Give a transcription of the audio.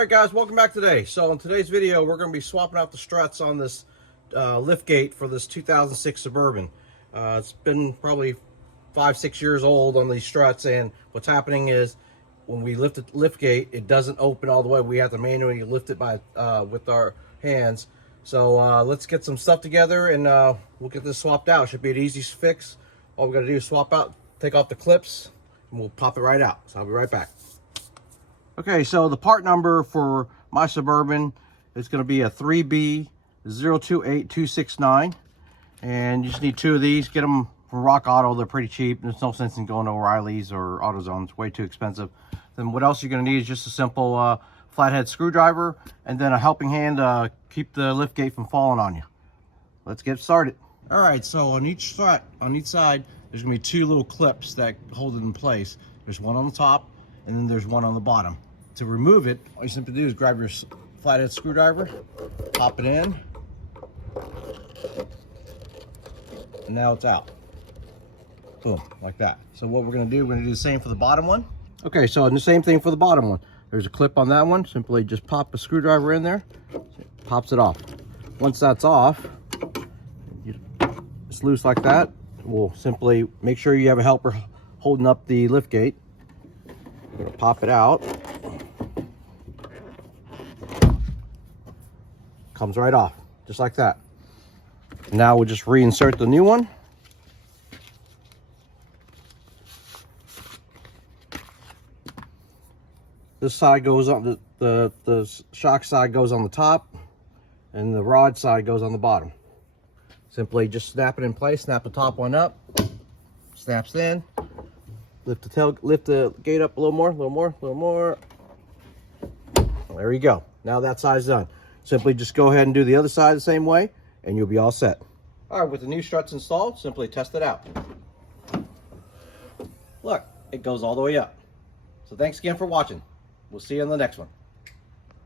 Alright guys, welcome back today. So in today's video, we're going to be swapping out the struts on this liftgate for this 2006 Suburban. It's been probably 5-6 years old on these struts, and what's happening is when we lift the liftgate, it doesn't open all the way. We have to manually lift it by with our hands. So let's get some stuff together and we'll get this swapped out. Should be an easy fix. All we got to do is swap out, take off the clips, and we'll pop it right out. So I'll be right back. Okay, so the part number for my Suburban is going to be a 3B028269, and you just need 2 of these. Get them from Rockauto. They're pretty cheap. There's no sense in going to O'Reilly's or AutoZone. It's way too expensive. Then what else you're going to need is just a simple flathead screwdriver, and then a helping hand keep the liftgate from falling on you. Let's get started. All right, so on each strut, on each side, there's going to be 2 little clips that hold it in place. There's one on the top, and then there's one on the bottom. To remove it, all you simply do is grab your flathead screwdriver, pop it in, and now it's out. Boom, like that. So what we're going to do, we're going to do the same for the bottom one. Okay, so the same thing for the bottom one. There's a clip on that one. Simply just pop a screwdriver in there, pops it off. Once that's off, it's loose like that. We'll simply make sure you have a helper holding up the liftgate. We're going to pop it out. Comes right off, just like that. Now we'll just reinsert the new one. This side goes on, the shock side goes on the top, and the rod side goes on the bottom. Simply just snap it in place, snap the top one up, snaps in, lift the gate up a little more. There you go. Now that side's done. Simply just go ahead and do the other side the same way, and you'll be all set. All right, with the new struts installed, simply test it out. Look, it goes all the way up. So thanks again for watching. We'll see you on the next one.